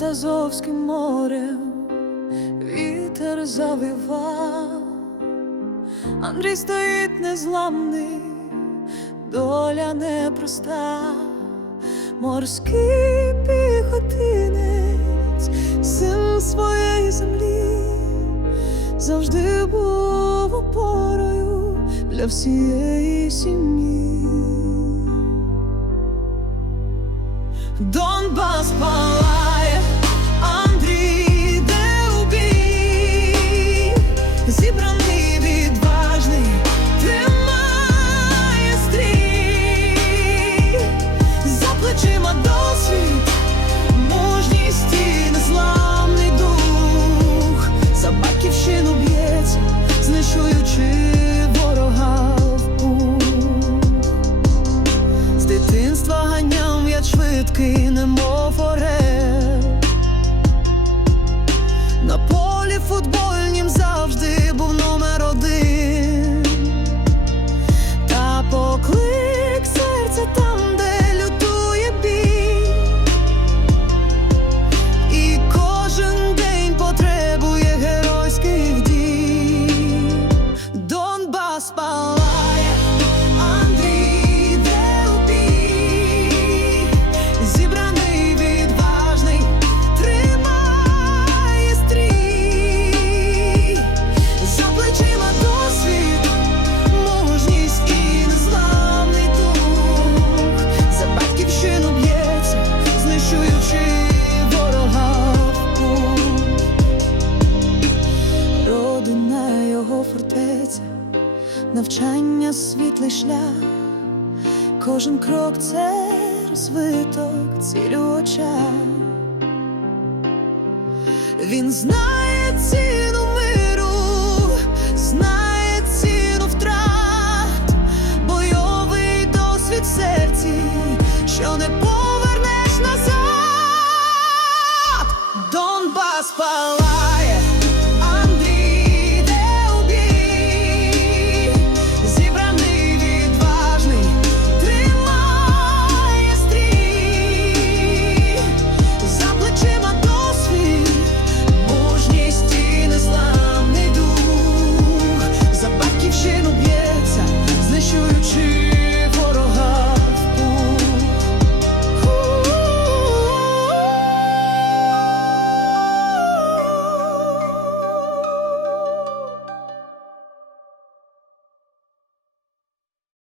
над Азовським морем вітер завива, Андрій стоїть незламний, доля непроста, морський піхотинець, син своєї землі, завжди був опорою для всієї сім'ї. Донбас палає, знищуючи ворога в путь З дитинства ганяв я швидкий, немов орел. На полі футбольнім Його фортеця, навчання світлий шлях, кожен крок це розвиток ціль у очах. Він знає ціну